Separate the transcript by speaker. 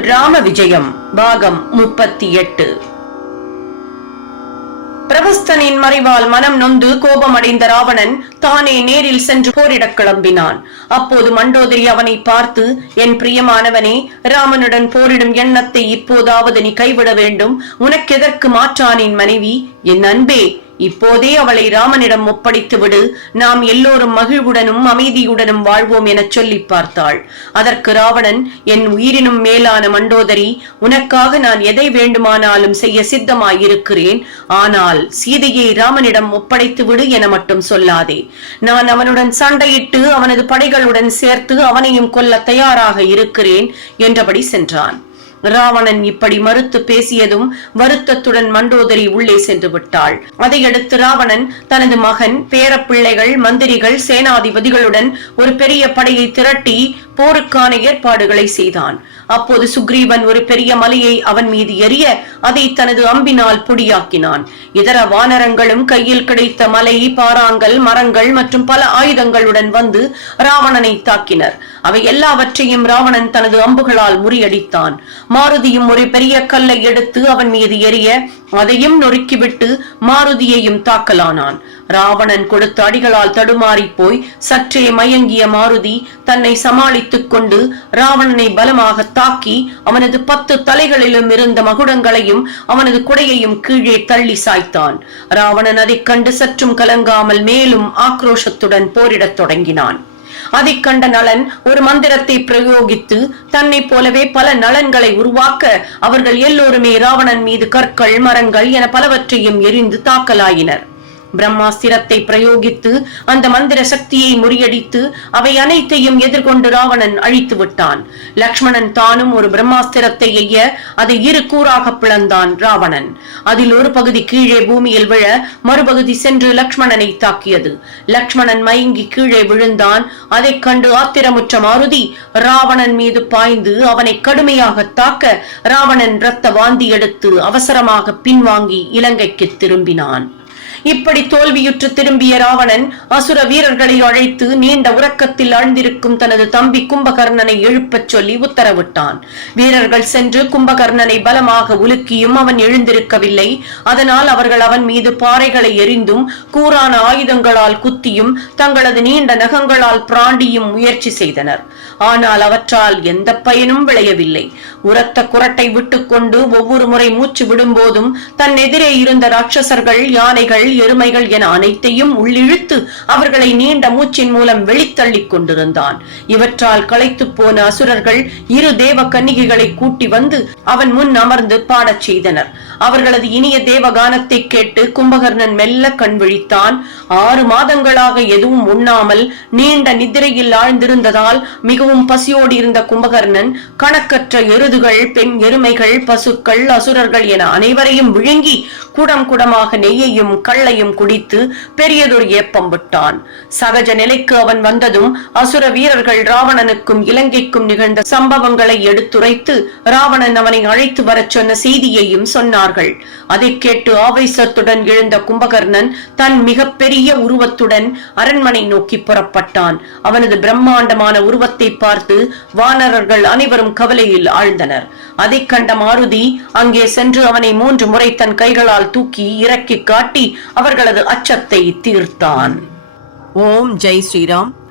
Speaker 1: ராம விஜயம் பாகம் முப்பத்தி எட்டு பிரபஸ்தனின் மறைவால் மனம் நொந்து கோபமடைந்த ராவணன் தானே நேரில் சென்று போரிடக் கிளம்பினான். அப்போது மண்டோதரி அவனை பார்த்து என் பிரியமானவனே ராமனுடன் போரிடும் எண்ணத்தை இப்போதாவது நீ கைவிட வேண்டும். உனக்கெதற்கு மாற்றானின் மனைவி? என் அன்பே இப்போதே அவளை ராமனிடம் ஒப்படைத்து விடு நாம் எல்லோரும் மகிழ்வுடனும் அமைதியுடனும் வாழ்வோம் எனச் சொல்லி பார்த்தாள். அதற்கு ராவணன் என் உயிரினும் மேலான மண்டோதரி உனக்காக நான் எதை வேண்டுமானாலும் செய்ய சித்தமாயிருக்கிறேன். ஆனால் சீதையை ராமனிடம் ஒப்படைத்து விடு என மட்டும் சொல்லாதே. நான் அவனுடன் சண்டையிட்டு அவனது படைகளுடன் சேர்த்து அவனையும் கொல்ல தயாராக இருக்கிறேன் என்றபடி சென்றான். ராவணன் இப்படி மறுத்து பேசியதும் வருத்தத்துடன் மண்டோதரி உள்ளே சென்று விட்டாள். அதையடுத்து ராவணன் தனது மகன் பேரப்பிள்ளைகள் மந்திரிகள் சேனாதிபதிகளுடன் ஒரு பெரிய படையை திரட்டி போருக்கான ஏற்பாடுகளை செய்தான். அப்போது சுக்ரீவன் ஒரு பெரிய மலையை அவன் மீது எரிய அதை தனது அம்பினால் பொடியாக்கினான். இதர வானரங்களும் கையில் கிடைத்த மலை பாறாங்கல் மரங்கள் மற்றும் பல ஆயுதங்களுடன் வந்து ராவணனை தாக்கினர். அவை எல்லாவற்றையும் ராவணன் தனது அம்புகளால் முறியடித்தான். மாருதியும் ஒரு பெரிய கல்லை எடுத்து அவன் மீது எரிய அதையும் நொறுக்கிவிட்டு மாருதியையும் தாக்கலானான். ராவணன் கொடுத்த அடிகளால் தடுமாறி போய் சற்றே மயங்கிய மாருதி தன்னை சமாளித்துக் கொண்டு ராவணனை பலமாக தாக்கி அவனது பத்து தலைகளிலும் இருந்த மகுடங்களையும் அவனது குடையையும் கீழே தள்ளி சாய்த்தான். ராவணன் அதைக் கண்டு சற்றும் கலங்காமல் மேலும் ஆக்ரோஷத்துடன் போரிடத் தொடங்கினான். அதைக் கண்ட நலன் ஒரு மந்திரத்தை பிரயோகித்து தன்னை போலவே பல நலன்களை உருவாக்க அவர்கள் எல்லோருமே ராவணன் மீது கற்கள் மரங்கள் என பலவற்றையும் எரிந்து தாக்கலாயினர். பிரம்மாஸ்திரத்தை பிரயோகித்து அந்த மந்திர சக்தியை முறியடித்து அவை அனைத்தையும் எதிர்கொண்டு ராவணன் அழித்து விட்டான். லக்ஷ்மணன் தானும் ஒரு பிரம்மாஸ்திரத்தை எய்ய அதை இரு கூறாக பிளந்தான் ராவணன். அதில் ஒரு பகுதி கீழே பூமியில் விழ மறுபகுதி சென்று லக்ஷ்மணனை தாக்கியது. லக்ஷ்மணன் மயங்கி கீழே விழுந்தான். அதைக் கண்டு ஆத்திரமுற்ற மாருதி ராவணன் மீது பாய்ந்து அவனை கடுமையாக தாக்க ராவணன் இரத்த வாந்தி எடுத்து அவசரமாக பின்வாங்கி இலங்கைக்கு திரும்பினான். இப்படி தோல்வியுற்று திரும்பிய ராவணன் அசுர வீரர்களை அழைத்து நீண்ட உறக்கத்தில் ஆழ்ந்திருக்கும் தனது தம்பி கும்பகர்ணனை எழுப்பச் சொல்லி உத்தரவிட்டான். வீரர்கள் சென்று கும்பகர்ணனை பலமாக உலுக்கியும் அவன் எழுந்திருக்கவில்லை. அதனால் அவர்கள் அவன் மீது பாறைகளை எரிந்தும் கூறான ஆயுதங்களால் குத்தியும் தங்களது நீண்ட நகங்களால் பிராண்டியும் முயற்சி செய்தனர். ஆனால் அவற்றால் எந்த பயனும் விளையவில்லை. உரத்த குரட்டை விட்டுக்கொண்டு ஒவ்வொரு முறை மூச்சு விடும்போதும் தன் எதிரே இருந்த ராட்சசர்கள் யானைகள் எருமைகள் என அனைத்தையும் உள்ளிழுத்து அவர்களை நீண்ட மூச்சின் மூலம் வெளித்தள்ளிக் கொண்டிருந்தான். இவற்றால் களைத்து போன அசுரர்கள் இரு தேவ கன்னிகைகளை கூட்டி வந்து அவன் முன் அமர்ந்து பாடச் செய்தனர். அவர்களது இனிய தேவகானத்தை கேட்டு கும்பகர்ணன் மெல்ல கண் விழித்தான். ஆறு மாதங்களாக எதுவும் உண்ணாமல் நீண்ட நிதிரையில் ஆழ்ந்திருந்ததால் மிகவும் பசியோடு இருந்த கும்பகர்ணன் கணக்கற்ற எருதுகள் பெண் எருமைகள் பசுக்கள் அசுரர்கள் என அனைவரையும் விழுங்கி குடம் குடமாக நெய்யையும் கள்ளையும் குடித்து பெரியதொரு ஏப்பம் விட்டான். சகஜ நிலைக்கு அவன் வந்ததும் அசுர வீரர்கள் ராவணனுக்கும் இலங்கைக்கும் நிகழ்ந்த சம்பவங்களை எடுத்துரைத்து ராவணன் அவனை அழைத்து வரச் சொன்ன செய்தியையும் சொன்னார்கள் அதை கேட்டு ஆவேசத்துடன் எழுந்த கும்பகர்ணன் தன் மிகப்பெரிய உருவத்துடன் அரண்மனை நோக்கி புறப்பட்டான். அவனது பிரம்மாண்டமான உருவத்தை பார்த்து வானரர்கள் அனைவரும் கவலையில் ஆழ்ந்தனர். அதை கண்ட மாருதி அங்கே சென்று அவனை மூன்று முறை தன் கைகளால் தூக்கி இறக்கி காட்டி அவர்களது அச்சத்தை தீர்த்தான். ஓம் ஜெய் ஸ்ரீராம்.